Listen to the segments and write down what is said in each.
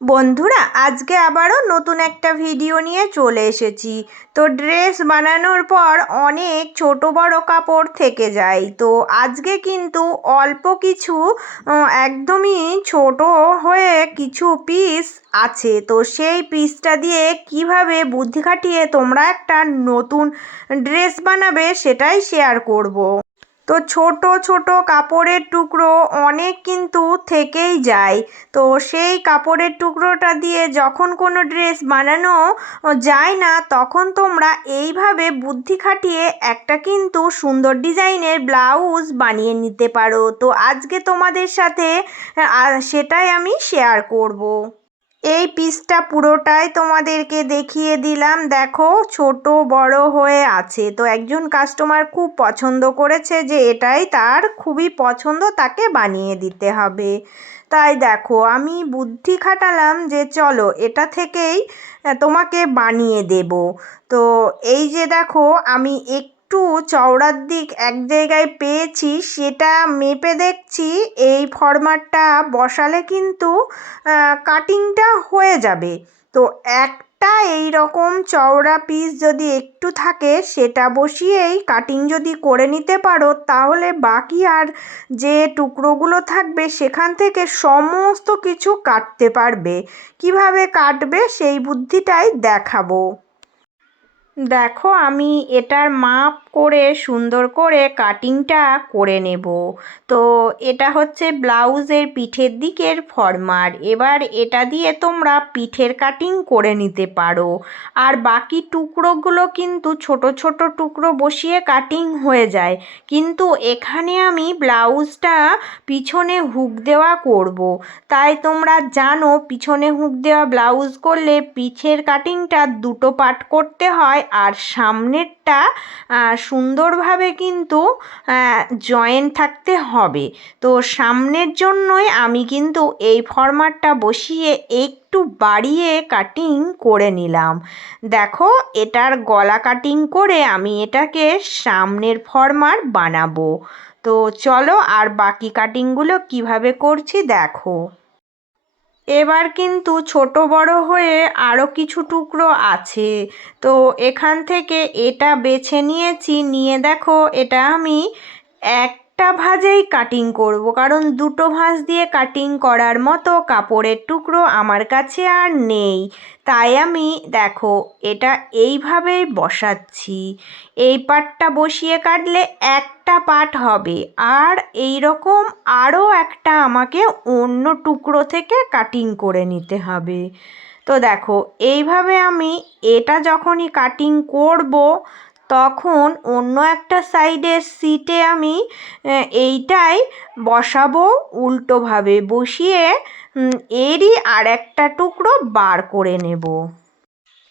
বন্ধুরা, আজকে আবারও নতুন একটা ভিডিও নিয়ে চলে এসেছি। তো ড্রেস বানানোর পর অনেক ছোট বড় কাপড় থেকে যায়। তো আজকে কিন্তু অল্প কিছু একদমই ছোট হয়ে কিছু পিস আছে। তো সেই পিসটা দিয়ে কিভাবে বুদ্ধি খাটিয়ে তোমরা একটা নতুন ড্রেস বানাবে সেটাই শেয়ার করব। তো ছোট ছোট কাপড়ের টুকরো অনেক কিন্তু থেকেই যায়। তো সেই কাপড়ের টুকরোটা দিয়ে যখন কোনো ড্রেস বানানো যায় না, তখন তোমরা এইভাবে বুদ্ধি খাটিয়ে একটা কিন্তু সুন্দর ডিজাইনের ব্লাউজ বানিয়ে নিতে পারো। তো আজকে তোমাদের সাথে সেটাই আমি শেয়ার করব। এই পিসটা পুরোটাই তোমাদেরকে দেখিয়ে দিলাম। দেখো, ছোট বড় হয়ে আছে। তো একজন কাস্টমার খুব পছন্দ করেছে যে এটাই তার খুবই পছন্দ, তাকে বানিয়ে দিতে হবে। তাই দেখো, আমি বুদ্ধি খাটালাম যে চলো এটা থেকেই তোমাকে বানিয়ে দেব। তো এই যে দেখো, আমি একটু চওড়ার দিক এক জায়গায় পেয়েছি, সেটা মেপে দেখছি এই ফরম্যাটটা বসালে কিন্তু কাটিংটা হয়ে যাবে। তো একটা এই রকম চওড়া পিস যদি একটু থাকে, সেটা বসিয়েই কাটিং যদি করে নিতে পারো, তাহলে বাকি আর যে টুকরোগুলো থাকবে সেখান থেকে সমস্ত কিছু কাটতে পারবে। কিভাবে কাটবে সেই বুদ্ধিটাই দেখাবো। দেখো, আমি এটার মাপ করে সুন্দর করে কাটিংটা করে নেব। তো এটা হচ্ছে ব্লাউজের পিঠের দিকের ফরমার। এবার এটা দিয়ে তোমরা পিঠের কাটিং করে নিতে পারো। আর বাকি টুকরোগুলো কিন্তু ছোট ছোট টুকরো বসিয়ে কাটিং হয়ে যায়, কিন্তু এখানে আমি ব্লাউজটা পিছনে হুক দেওয়া করব। তাই তোমরা জানো, পিছনে হুক দেওয়া ব্লাউজ করলে পিঠের কাটিংটা দুটো পার্ট করতে হয়, আর সামনেরটা সুন্দরভাবে কিন্তু জয়েন্ট থাকতে হবে। তো সামনের জন্যই আমি কিন্তু এই ফরম্যাটটা বসিয়ে একটু বাড়িয়ে কাটিং করে নিলাম। দেখো, এটার গলা কাটিং করে আমি এটাকে সামনের ফরম্যাট বানাবো। তো চলো, আর বাকি কাটিংগুলো কিভাবে করছি দেখো। এবার কিন্তু ছোট বড় হয়ে আরও কিছু টুকরো আছে। তো এখান থেকে এটা বেছে নিয়েছি, নিয়ে দেখো এটা আমি একটা ভাঁজেই কাটিং করব, কারণ দুটো ভাঁজ দিয়ে কাটিং করার মতো কাপড়ের টুকরো আমার কাছে আর নেই। তাই আমি দেখো এটা এইভাবেই বসাচ্ছি। এই পাটটা বসিয়ে কাটলে একটা পাট হবে, আর এই রকম আরও একটা আমাকে অন্য টুকরো থেকে কাটিং করে নিতে হবে। তো দেখো, এইভাবে আমি এটা যখনই কাটিং করব, তখন অন্য একটা সাইডের সিটে আমি এইটাই বসাবো, উল্টোভাবে বসিয়ে এরই আর একটা টুকরো বার করে নেব।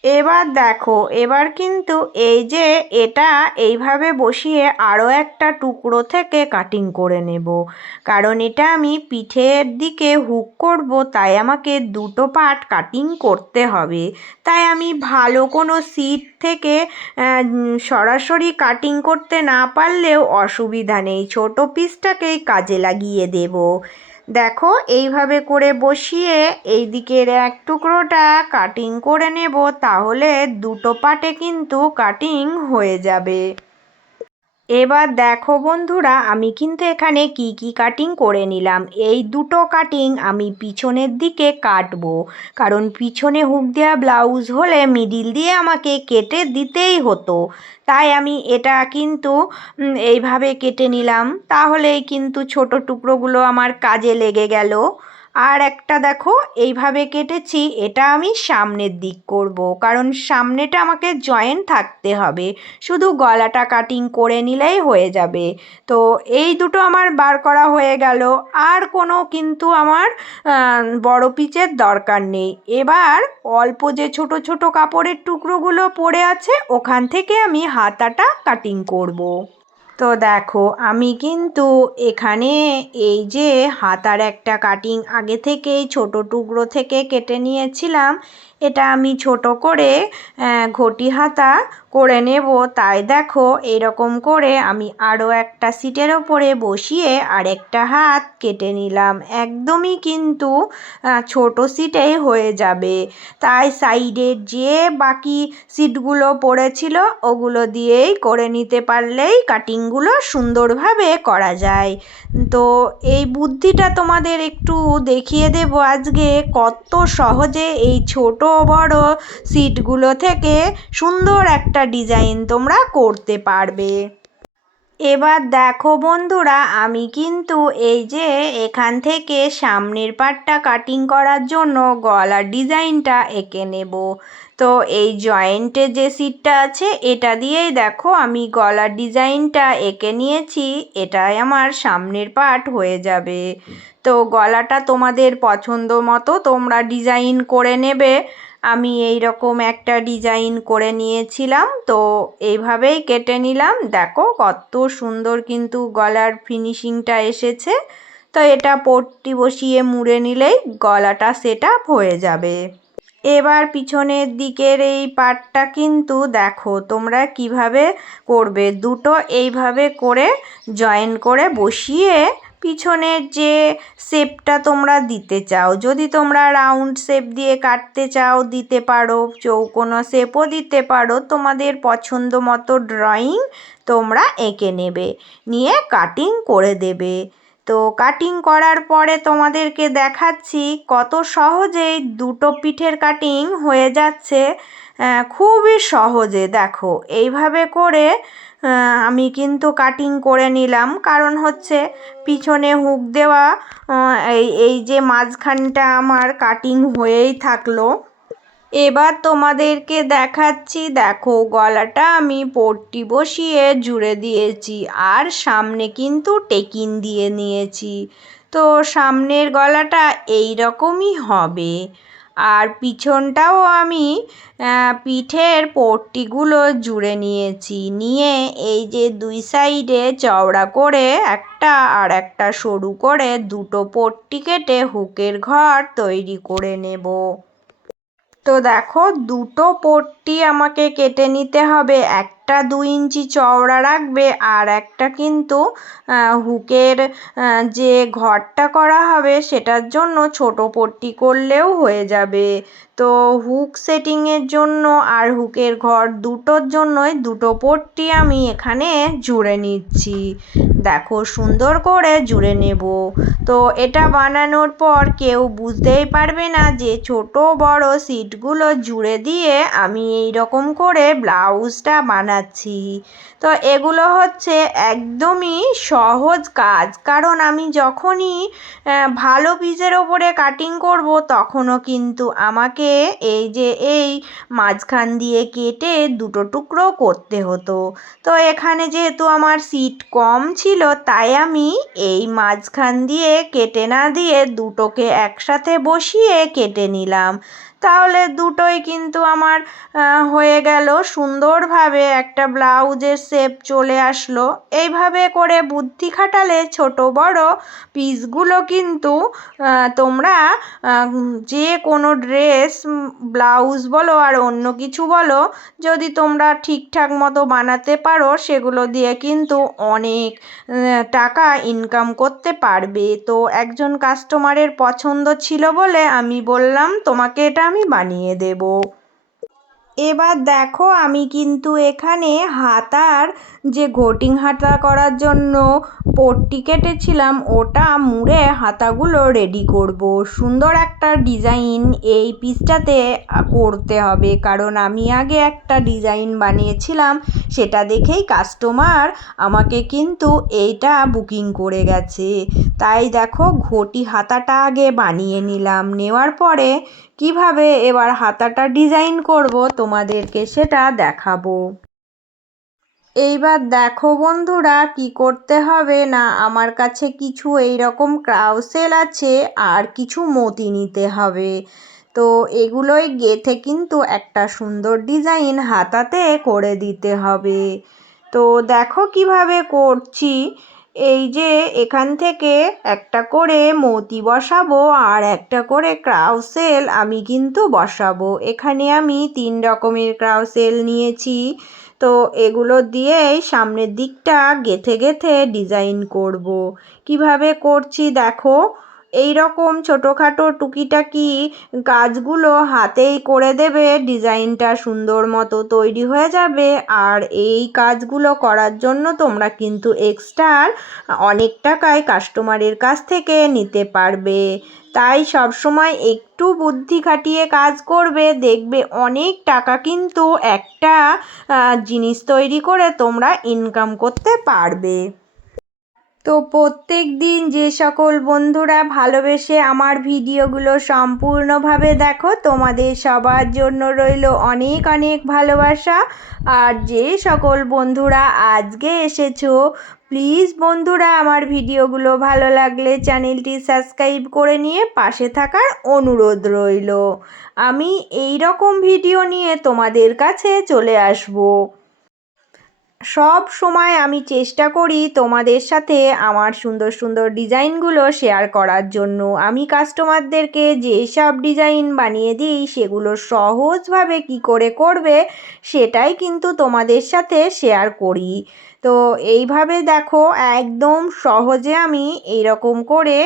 এবার দেখো, এবার কিন্তু এই যে এটা এইভাবে বসিয়ে আরও একটা টুকরো থেকে কাটিং করে নেব, কারণ এটা আমি পিঠের দিকে হুক করব, তাই আমাকে দুটো পার্ট কাটিং করতে হবে। তাই আমি ভালো কোনো সিট থেকে সরাসরি কাটিং করতে না পারলেও অসুবিধা নেই, ছোট পিসটাকেই কাজে লাগিয়ে দেব। দেখো, এইভাবে করে বসিয়ে এই দিকের এক টুকরোটা কাটিং করে নেব, তাহলে দুটো পাটে কিন্তু কাটিং হয়ে যাবে। এবার দেখো বন্ধুরা, আমি কিন্তু এখানে কি কাটিং করে নিলাম। এই দুটো কাটিং আমি পিছনের দিকে কাটবো, কারণ পিছনে হুক দেওয়া ব্লাউজ হলে মিডিল দিয়ে আমাকে কেটে দিতেই হতো। তাই আমি এটা কিন্তু এইভাবে কেটে নিলাম, তাহলেই কিন্তু ছোট টুকরোগুলো আমার কাজে লেগে গেল। আর একটা দেখো, এইভাবে কেটেছি, এটা আমি সামনের দিক করব, কারণ সামনেটা আমাকে জয়েন্ট থাকতে হবে, শুধু গলাটা কাটিং করে নিলেই হয়ে যাবে। তো এই দুটো আমার বার করা হয়ে গেল, আর কোনো কিন্তু আমার বড় পিচের দরকার নেই। এবার অল্প যে ছোট ছোট কাপড়ের টুকরোগুলো পড়ে আছে, ওখান থেকে আমি হাতাটা কাটিং করব। তো দেখো, আমি কিন্তু এখানে এই যে হাতার একটা কাটিং আগে থেকেই ছোট টুকরো থেকে কেটে নিয়েছিলাম, এটা আমি ছোট করে ঘটি হাতা করে নেব। তাই দেখো এরকম করে আমি আরও একটা সিটের ওপরে বসিয়ে আরেকটা হাত কেটে নিলাম। একদমই কিন্তু ছোট সিটেই হয়ে যাবে। তাই সাইডের যে বাকি সিটগুলো পড়েছিল ওগুলো দিয়েই করে নিতে পারলেই কাটিংগুলো সুন্দরভাবে করা যায়। তো এই বুদ্ধিটা তোমাদের একটু দেখিয়ে দেব আজকে, কত সহজে এই ছোট বড় সিটগুলো থেকে সুন্দর একটা ডিজাইন তোমরা করতে পারবে। এবার দেখো বন্ধুরা, আমি কিন্তু এই যে এখান থেকে সামনের পার্টটা কাটিং করার জন্য গলার ডিজাইনটা এঁকে নেব। তো এই জয়েন্টে যে সিটটা আছে এটা দিয়েই দেখো আমি গলার ডিজাইনটা এঁকে নিয়েছি। এটাই আমার সামনের পার্ট হয়ে যাবে। তো গলাটা তোমাদের পছন্দ মতো তোমরা ডিজাইন করে নেবে। আমি এই রকম একটা ডিজাইন করে নিয়েছিলাম, তো এইভাবেই কেটে নিলাম। দেখো কত সুন্দর কিন্তু গলার ফিনিশিংটা এসেছে। তো এটা পট্টি বসিয়ে মুড়ে নিলেই গলাটা সেট আপ হয়ে যাবে। এবার পিছনের দিকের এই পার্টটা কিন্তু দেখো তোমরা কিভাবে করবে। দুটো এইভাবে করে জয়েন করে বসিয়ে পিছনের যে শেপটা তোমরা দিতে চাও, যদি তোমরা রাউন্ড শেপ দিয়ে কাটতে চাও দিতে পারো, চৌকোনো শেপও দিতে পারো, তোমাদের পছন্দ মতো ড্রয়িং তোমরা এঁকে নেবে, নিয়ে কাটিং করে দেবে। তো কাটিং করার পরে তোমাদেরকে দেখাচ্ছি কত সহজেই দুটো পিঠের কাটিং হয়ে যাচ্ছে, খুবই সহজে। দেখো এইভাবে করে আমি কিন্তু কাটিং করে নিলাম, কারণ হচ্ছে পিছনে হুক দেওয়া, এই যে মাঝখানটা আমার কাটিং হয়েই থাকলো। এবার তোমাদেরকে দেখাচ্ছি, দেখো গলাটা আমি পট্টি বসিয়ে জুড়ে দিয়েছি আর সামনে কিন্তু টেকিন দিয়ে নিয়েছি। তো সামনের গলাটা এই রকমই হবে। আর পিছনটাও আমি পিঠের পট্টিগুলো জুড়ে নিয়েছি, নিয়ে এই যে দুই সাইডে চওড়া করে একটা আর একটা সরু করে দুটো পট্টি কেটে হুকের ঘর তৈরি করে নেব। তো দেখো দুটো পট্টি আমাকে কেটে নিতে হবে, একটা 2 ইঞ্চি চওড়া রাখবে আর একটা কিন্তু হুকের যে ঘরটা করা হবে সেটার জন্য ছোট পট্টি করলেও হয়ে যাবে। তো হুক সেটিংয়ের জন্য আর হুকের ঘর দুটোর জন্যই দুটো পট্টি আমি এখানে জুড়ে নিচ্ছি। দেখো সুন্দর করে জুড়ে নেব। তো এটা বানানোর পর কেউ বুঝতেই পারবে না যে ছোট বড় সিটগুলো জুড়ে দিয়ে আমি এই রকম করে ব্লাউজটা বানাচ্ছি। তো এগুলো হচ্ছে একদমই সহজ কাজ, কারণ আমি যখনই ভালো পিসের ওপরে কাটিং করব তখনও কিন্তু আমাকে এই যে এই মাঝখান দিয়ে কেটে দুটো টুকরো করতে হতো। তো এখানে যেহেতু আমার সিট কম ছিল তাই আমি এই মাঝখান দিয়ে কেটে না দিয়ে দুটোকে একসাথে বসিয়ে কেটে নিলাম। তাহলে দুটোই কিন্তু আমার হয়ে গেল, সুন্দরভাবে একটা ব্লাউজের শেপ চলে আসলো। এইভাবে করে বুদ্ধি খাটালে ছোট বড় পিসগুলো কিন্তু তোমরা যে কোনো ড্রেস, ব্লাউজ বলো আর অন্য কিছু বলো, যদি তোমরা ঠিকঠাক মতো বানাতে পারো সেগুলো দিয়ে কিন্তু অনেক টাকা ইনকাম করতে পারবে। তো একজন কাস্টমারের পছন্দ ছিল বলে আমি বললাম তোমাকে এটা আমি বানিয়ে দেব। এবার দেখো আমি কিন্তু এখানে হাতার যে ঘটিং হাতা করার জন্য পট্টি কেটেছিলাম ওটা মুড়ে হাতাগুলো রেডি করব। সুন্দর একটা ডিজাইন এই পিসটাতে করতে হবে, কারণ আমি আগে একটা ডিজাইন বানিয়েছিলাম সেটা দেখেই কাস্টমার আমাকে কিন্তু এইটা বুকিং করে গেছে। তাই দেখো ঘটি হাতাটা আগে বানিয়ে নিলাম, নেওয়ার পরে কিভাবে এবার হাতাটা ডিজাইন করব তোমাদেরকে সেটা দেখাবো। এইবার দেখো বন্ধুরা কি করতে হবে না, আমার কাছে কিছু এই রকম ক্রাউসেল আছে আর কিছু মতি নিতে হবে। তো এগুলোই গেঁথে কিন্তু একটা সুন্দর ডিজাইন হাতাতে করে দিতে হবে। তো দেখো কিভাবে করছি। এই যে এখান থেকে একটা করে মতি বসাবো আর একটা করে ক্রাউসেল আমি কিন্তু বসাবো। এখানে আমি 3 রকমের ক্রাউসেল নিয়েছি। তো এগুলো দিয়েই সামনের দিকটা গেঁথে গেঁথে ডিজাইন করব। কিভাবে করছি দেখো। এই রকম ছোটোখাটো টুকিটাকি কাজগুলো হাতেই করে দেবে, ডিজাইনটা সুন্দর মতো তৈরি হয়ে যাবে। আর এই কাজগুলো করার জন্য তোমরা কিন্তু এক্সট্রা অনেক টাকায় কাস্টমারের কাছ থেকে নিতে পারবে। তাই সবসময় একটু বুদ্ধি খাটিয়ে কাজ করবে, দেখবে অনেক টাকা কিন্তু একটা জিনিস তৈরি করে তোমরা ইনকাম করতে পারবে। তো প্রত্যেক দিন যে সকল বন্ধুরা ভালোবেসে আমার ভিডিওগুলো সম্পূর্ণভাবে দেখো, তোমাদের সবার জন্য রইল অনেক অনেক ভালোবাসা। আর যে সকল বন্ধুরা আজকে এসেছো, প্লিজ বন্ধুরা আমার ভিডিওগুলো ভালো লাগলে চ্যানেলটি সাবস্ক্রাইব করে নিয়ে পাশে থাকার অনুরোধ রইল। আমি এই রকম ভিডিও নিয়ে তোমাদের কাছে চলে আসবো। সব সময় আমি চেষ্টা করি তোমাদের সাথে আমার সুন্দর সুন্দর ডিজাইনগুলো শেয়ার করার জন্য। আমি কাস্টমারদেরকে যেসব ডিজাইন বানিয়ে দিই সেগুলো সহজভাবে কি করে করবে সেটাই কিন্তু তোমাদের সাথে শেয়ার করি। তো এইভাবে দেখো একদম সহজে আমি এই রকম করে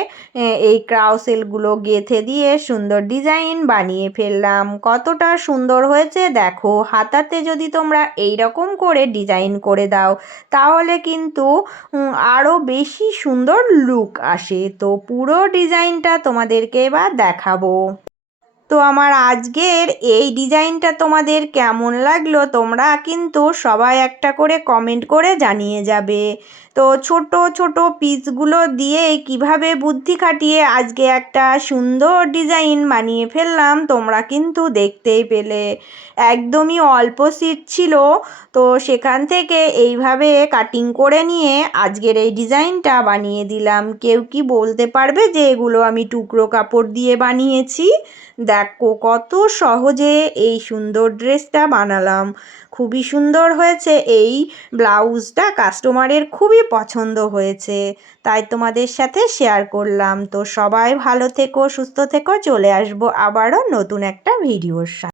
এই ক্রাউসেলগুলো গেঁথে দিয়ে সুন্দর ডিজাইন বানিয়ে ফেললাম। কতটা সুন্দর হয়েছে দেখো। হাতাতে যদি তোমরা এই রকম করে ডিজাইন করে দাও তাহলে কিন্তু আরও বেশি সুন্দর লুক আসে। তো পুরো ডিজাইনটা তোমাদেরকে এবার দেখাবো। তো আমার আজকের এই ডিজাইনটা তোমাদের কেমন লাগলো তোমরা কিন্তু সবাই একটা করে কমেন্ট করে জানিয়ে যাবে। তো ছোট ছোট পিসগুলো দিয়ে কিভাবে বুদ্ধি খাটিয়ে আজকে একটা সুন্দর ডিজাইন বানিয়ে ফেললাম তোমরা কিন্তু দেখতেই পেলে। একদমই অল্প সিট ছিল, তো সেখান থেকে এইভাবে কাটিং করে নিয়ে আজকের এই ডিজাইনটা বানিয়ে দিলাম। কেউ কি বলতে পারবে যে এগুলো আমি টুকরো কাপড় দিয়ে বানিয়েছি? দেখো কত সহজে এই সুন্দর ড্রেসটা বানালাম। খুবই সুন্দর হয়েছে। এই ব্লাউজটা কাস্টমারের খুবই পছন্দ হয়েছে, তাই তোমাদের সাথে শেয়ার করলাম। তো সবাই ভালো থেকো, সুস্থ থেকো। চলে আসবো আবারও নতুন একটা ভিডিওর সাথে।